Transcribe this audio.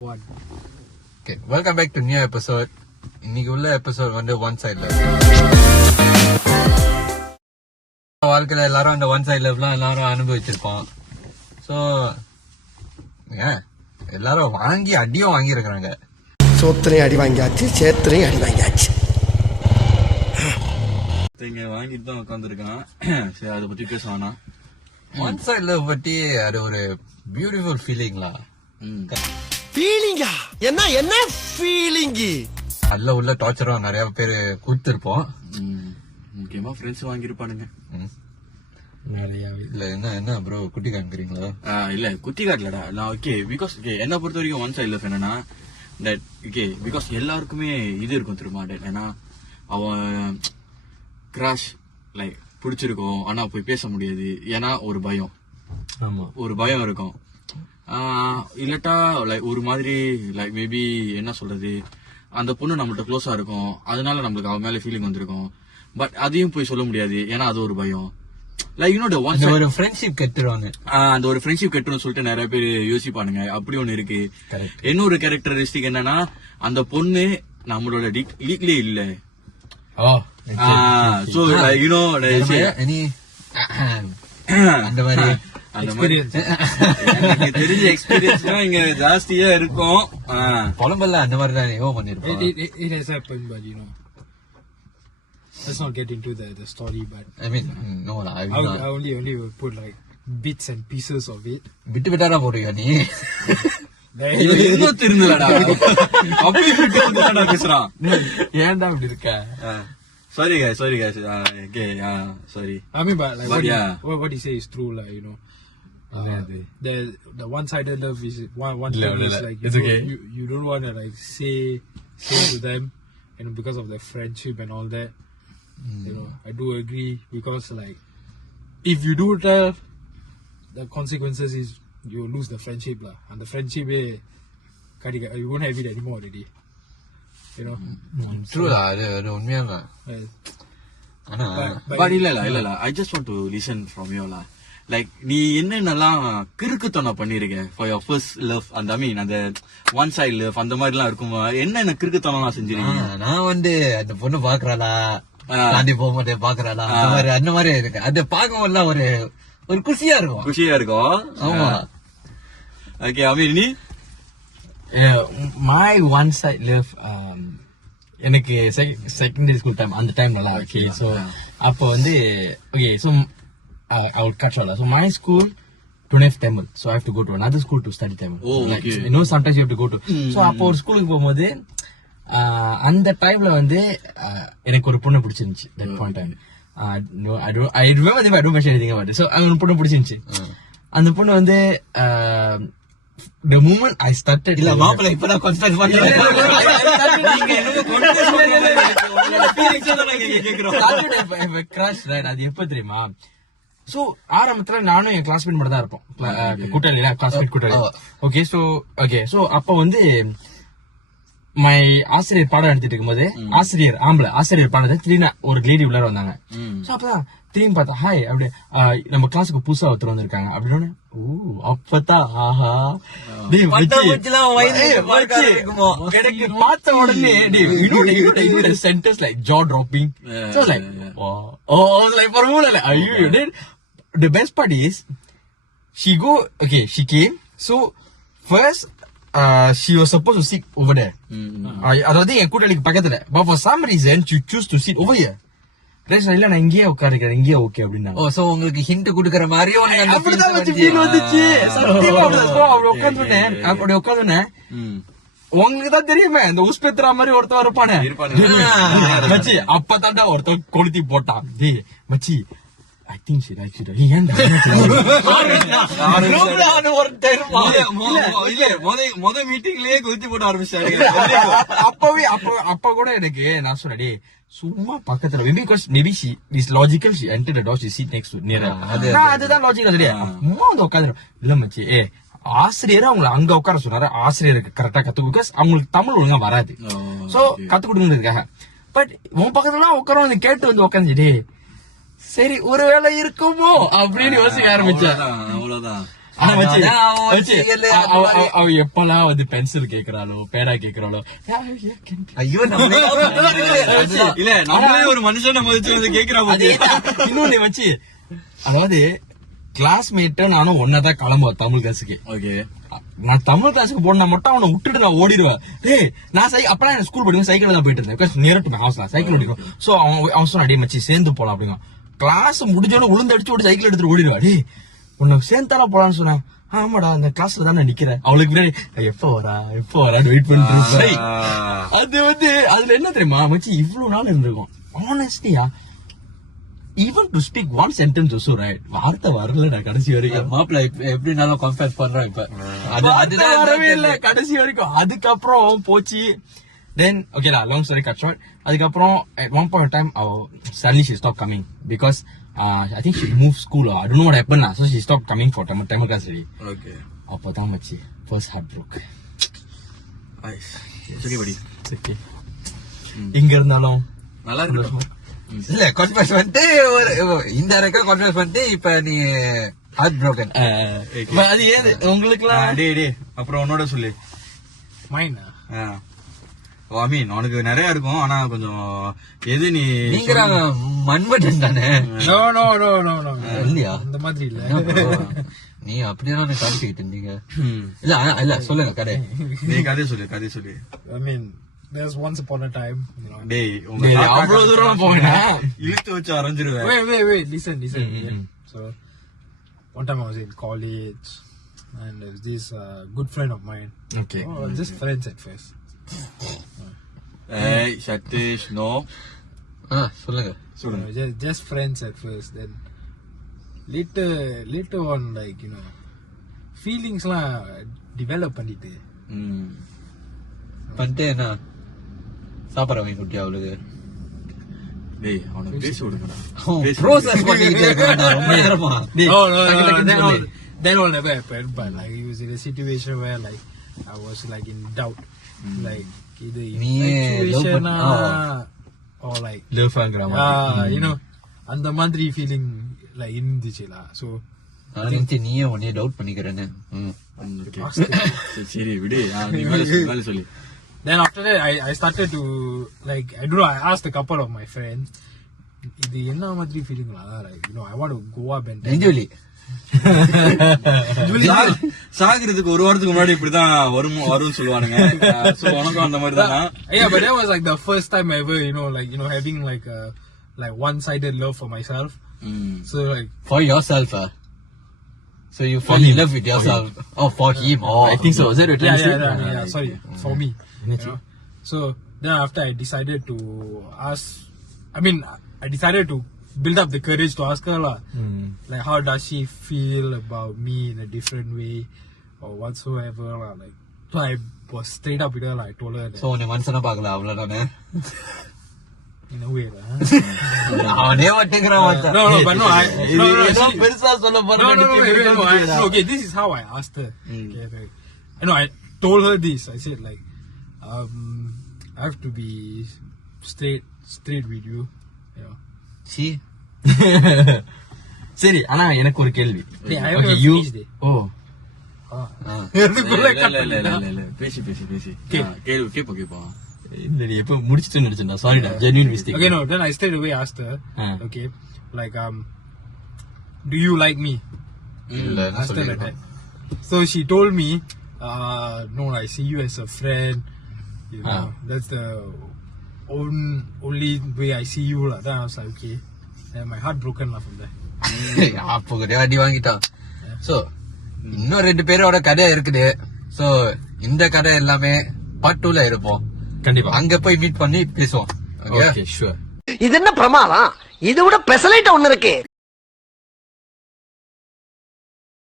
Okay, welcome back to new episode. இன்னைக்கு உள்ள episode வந்து ஒன் சைட் லவ். வாழ்க்கையில எல்லாரும் அந்த ஒன் சைட் லவ்லாம் எல்லாரும் அனுபவிச்சிருப்போம். ஸோ எல்லாரும் வாங்கி அடியும் வாங்கியிருக்கிறாங்க. சோத்திரையும் அடி வாங்கியாச்சு, சேத்திரையும் அடி வாங்கியாச்சு. இங்க வாங்கிட்டு தான் உட்காந்துருக்கான். சரி, அதை பத்தி பேச வேணாம். ஒன் சைட் லவ் பத்தி அது ஒரு பியூட்டிஃபுல் ஃபீலிங்லா. ஃபீலிங்கா என்ன ஃபீலிங்கு? அதுல உள்ள டார்ச்சரும் நிறைய பேர் கொடுத்துருப்போம். முக்கியமா ஃப்ரெண்ட்ஸ் வாங்கிருப்பானுங்க. இல்ல என்ன ப்ரோ குட்டி காண்கிறீங்களா? இல்ல குட்டி காட்டலடா. நான் ஓகே பிகாஸ் என்ன பொறுத்த வரைக்கும் ஒன் சைட் லவ் என்னன்னா தட் ஓகே பிகாஸ் எல்லாருக்குமே இது இருக்கும் தெரியுமா. ஏன்னா அவன் கிராஷ் லைக் பிடிச்சிருக்கும், ஆனா போய் பேச முடியாது. ஏன்னா ஒரு பயம். ஆமா, ஒரு பயம் இருக்கும். இல்லட்டா லைக் ஒரு மாதிரி லைக் மேபி என்ன சொல்றது, அந்த பொண்ணு நம்மள்ட்ட க்ளோஸா இருக்கும், அதனால நம்மளுக்கு அவன் மேல ஃபீலிங் வந்திருக்கும். பட் அதையும் போய் சொல்ல முடியாது, ஏன்னா அது ஒரு பயம். லைக் யூனோ ஒரு ஃப்ரெண்ட்ஷிப் கெட்டுருவாங்க. அந்த ஒரு ஃப்ரெண்ட்ஷிப் கெட்டுரும் சொல்லிட்டு நிறைய பேர் யோசிப்பானுங்க. அப்படி ஒண்ணு இருக்கு. இன்னொரு கேரக்டரிஸ்டிக் என்னன்னா, அந்த பொண்ணு நம்மளோட லீக்லயே இல்ல. சோ லைக் யூனோ அந்த மாதிரி எனக்கு தெரிஞ்ச எக்ஸ்பீரியன்ஸ் தான் இங்க ஜாஸ்தியா இருக்கும். புலம்பெல்லாம் அந்த மாதிரி தான் பண்ணிருப்போம். It has happened, but you know, let's not get into the story. But I mean, no lah. I only will put like bits and pieces of it. விட்டாரா போறீங்க நீ? இன்னும் திருந்தலடா. அப்படி விட்டு பேசுறான். ஏன்டா இப்படி இருக்க? Sorry guys. Okay, sorry. I mean, but like what you say is true, like, you know. The one-sided love is one thing is like it's okay. You don't want to like say to them, you know, because of their friendship and all that. You know, I do agree, because like if you do tell, the consequences is you lose the friendship lah, and the friendship you won't have it anymore already. You know, true lah. அது உண்மையாதான். ஆனா but இல்ல I just want to listen from you lah. Like நீ என்னென்னலாம் கிறுக்குத்தனம் பண்ணிருக்க for your first love, அந்த ஐ மீன் அந்த one side love அந்த மாதிரி எல்லாம் இருக்கும். என்னென்ன கிறுக்குத்தனம் செஞ்சிருக்கீங்க? நான் வந்து அந்த பொண்ணு பாக்குறாளா, தாண்டி போக மாட்டேன் பாக்குறாளா, அந்த மாதிரி இருக்கு. அது பார்க்கும்போது ஒரு குஷியா இருக்கும். ஆமா. ஓகே, ஐ மீன் நீ my one side love எனக்கு செகண்டரி ஸ்கூல் டைம், அந்த டைம் நல்லா. ஓகே, சோ அப்போ வந்து okay, so I would cut short. So my school don't have Tamil, so I have to go to another school to study Tamil. Like, you know, sometimes you have to go to. So அப்போ ஒரு ஸ்கூலுக்கு போகும்போது அந்த டைம்ல வந்து எனக்கு ஒரு பொண்ணு பிடிச்சிருந்துச்சு. That point time I remember them, I don't mention anything about it. So அந்த பொண்ணு பிடிச்சிருந்துச்சு. அந்த பொண்ணு வந்து the moment I started இல்ல மாப்பிள்ளை இப்பதான் கான்சென்ட்ரேட் பண்ணீங்க. நீங்க என்னமோ கேக்குறோம் கிராஷ் ரைட். அது எப்ப தெரியுமா? சோ ஆரம்பத்துல நானும் என் கிளாஸ்மேட் மட்டும் தான் இருப்போம், கூட்டாளி கிளாஸ்மேட் கூட்டாளி. ஓகே சோ அப்ப வந்து மை ஆசிரியர் பாடம் எடுத்துட்டு இருக்கும்போது ஆசிரியர் பாடத்தை திடீர்னு ஒரு லேடி உள்ளார வந்தாங்க. சோ அப்பதான் திரும்பி பார்த்தா ஹாய் அப்படி நம்ம கிளாஸுக்கு புதுசா ஒருத்தர் வந்திருக்காங்க அப்படின்னு. அப்பதான் ஆஹா எனக்கு பார்த்த உடனே sentence like jaw dropping. The best part is she came. So first she was supposed to sit over there. அதாவது என் கூட்டாளிக்கு பக்கத்துல. But for some reason she choose to sit over here. இல்ல நான் இங்கேயே உட்காருக்கிறேன், இங்கேயே ஓகே அப்படின்னா. சோ உங்களுக்கு hint குடுக்கற மாதிரியே அப்படிதான் வந்துச்சு. சத்தியமா அப்படி உட்காந்துனேன். உங்களுக்கு தான் தெரியுமே இந்த உஸ்பெத்ரா மாதிரி ஒருத்தன் இருப்பானே மச்சி. அப்பதான்டா ஒருத்தன் கொளுத்தி போட்டான். டேய் மச்சி, I think she likes it. மொத மீட்டிங்லயே கொளுத்தி போட ஆரம்பிச்சாரு. அப்ப கூட எனக்கு நான் சொன்னே சும்மா பக்கத்துல maybe she is logical, she entered the door, she sit next to near. அதுதான் லாஜிக்கல் சரியா. அம்மா வந்து உட்காந்து இல்ல மச்சி ஆசிரியர் அவங்களை அங்க உட்கார சொன்னாரு. ஆசிரியருக்கு கரெக்டா கத்து, பிகாஸ் அவங்களுக்கு தமிழ் ஒழுங்கா வராது. சோ கத்து கொடுங்கிறதுக்காக. பட் உன் பக்கத்துல உட்கார கேட்டு வந்து உட்காந்துட்டே சரி ஒருவேளை இருக்குமோ அப்படின்னு யோசிக்க ஆரம்பிச்சேன். அவ்வளவுதான். ஆனா மச்சி, அதான் அவன் மச்சி, சிகல்ல அவ எப்பெல்லாம் வந்து பென்சில் கேக்குறாளோ பேனா கேக்குறாளோ ஐயோ நம்மளே இல்ல நம்மளே ஒரு மனுஷனை மதிச்சு வந்து கேக்குறா போது. இன்னொன்னு வச்சு, அதாவது கிளாஸ்மேட்ட நானும் ஒன்னதான் கிளம்புவேன் தமிழ் கிளாஸுக்கு. ஓகே நான் தமிழ் கிளாஸுக்கு போனா மட்டும் அவனை விட்டுட்டு நான் ஓடிடுவேன். டேய் நான் அப்பலாம் எனக்கு ஸ்கூல் படிக்கும் சைக்கிள் தான் போயிட்டு இருந்தேன், near to my house cycle ஓடிக்கும். சோ அவன் சொன்னா டே மச்சி சேர்ந்து போலாம் அப்படிங்க. கிளாஸ் முடிஞ்சோட உளுந்து அடிச்சு ஓடி சைக்கிள் எடுத்துட்டு ஓடிடுவா. டேய் உன்னை சேர்ந்தால போலான்னு சொன்னேன். ஆமாடா அந்த கிளாஸ்ல தான் நான் நிக்கிறேன். அவளுக்கு பின்னாடி எப்ப வரான்னு வெயிட் பண்ணிட்டு. அது வந்து அதுல என்ன தெரியுமா மச்சி, இவ்வளவு நாள் இருந்திருக்கும் ஆனஸ்டியா. Even to speak one sentence also right, வார்த்தை வரல நான் கடைசி வரைக்கும். மாப்பிள்ள எப்படினாலும் கன்ஃபர்ஸ் பண்றேன் இப்ப. அதுதான் வரவே இல்ல கடைசி வரைக்கும். அதுக்கப்புறம் போச்சு. Then okay lah, long story cut short, அதுக்கப்புறம் at one point of time suddenly she stopped coming because I think she moved school or I don't know what happened lah, so she stopped coming for Tamil class already. Okay அப்பதான் மச்சி first heartbreak. Okay படி Okay, இங்க இருந்தாலும் நல்லா இருக்கு. இல்ல confuse பண்ணிட்டு ஒரு இன்டைரக்டா கன்ஃபர்ஸ் பண்ணிட்டு இப்ப நீ ஹார்ட் ப்ரோக்கன். அது ஏது உங்களுக்குலாம் டே அப்புறம் உன்னோட சொல்லு. Mine. ஐ மீன் உனக்கு நிறைய இருக்கும், ஆனா கொஞ்சம் எது நீங்க மண்பட்டன் தானே No. இல்லையா? அந்த மாதிரி இல்ல. நீ அப்படியே காட்டிக்கிட்டு இருந்தீங்க. இல்ல சொல்லுங்க கதை. நீ கதை சொல்லு. I mean, there's once upon a time, you know. டேய் உங்க அவ்வளவு தூரம் போயினா இழுத்து வச்சு அரைஞ்சிருவேன். Wait, listen. Yeah. So, one time I was in college, and there's this good friend of mine. Okay. Just friends at first. ஏய் Satish no சொல்லுங்க. Just friends at first. Then later on, like, you know, feelings la develop பண்ணிட்டு. பண்ணிட்டு என்ன சாப்பாடு வாங்கி கொடுத்தியா அவளுக்கு? டேய் அவனுக்கு பேசி விடுங்கடா. ப்ரோசஸ் பண்ணிக்கிட்டே இருக்கேன் ரொம்ப நேரமா. No. That will never happen. But like, it was in a situation where like I was like in doubt, like either நீ infatuation or like love angramma. you know, அந்த மாதிரி feeling like இருந்துச்சுல. So நான் நினைச்சேன் நீயே உன்னைய doubt பண்ணிக்கிறேன்னு. சரி விடு, நீ மேல சொல்லு. then after that I started to like, I don't know, I asked a couple of my friends, இது என்ன மாதிரி feeling la, like, you know, I want to go up and நெஞ்சுவலி சாகிறதுக்கு ஒரு வாரத்துக்கு முன்னாடி இப்படிதான் வரும்னு சொல்லுவானுங்க. சோ உனக்கும் அந்த மாதிரி தானா? Yeah, but that was like the first time ever, you know, like, you know, having like a like one-sided love for myself. So like for yourself. So you fall in love with yourself. Oh, for him. Oh, I think so. Was that what you said? yeah, sorry, for me. You know? So then after I decided to ask, I mean, I decided to build up the courage to ask her lah, like how does she feel about me in a different way or whatsoever lah. Like, so I was straight up with her, like, I told her that so உன்னை மனுஷனா பார்க்கல அவ்வளவுதானே? in a way lah. அவனே வட்டுக்கிறான். No, but no, ஏதோ பெருசா சொல்ல போறேன். no, okay, this is how I asked her. Okay, like, I told her this. I said like, I have to be straight with you, you know. C சரி, ஆனா எனக்கு ஒரு கேள்வி. Hey, I haven't finished it. இல்ல பேசி கேப்பா. இல்ல எப்ப முடிச்சிட்டு நினைச்சேன்டா. சாரிடா, genuine mistake. Okay, no, then I straight away asked her, okay, like, do you like me? இல்ல Asked her like that. So she told me, no, I see you as a friend, you know, that's the only way I see you lah. Then I was like, okay, and my heart broken lah from there. அப்போ அடி வாங்கிட்டான். So இன்னும் 2 பேரோட கதை இருக்குது. So இந்த கதை எல்லாமே பார்ட் 2ல இருப்போம். கண்டிப்பா அங்க போய் மீட் பண்ணி பேசுவோம். Okay sure. இது என்ன பிரமாதம்? இது விட பெசலைட் ஒண்ணு இருக்கு.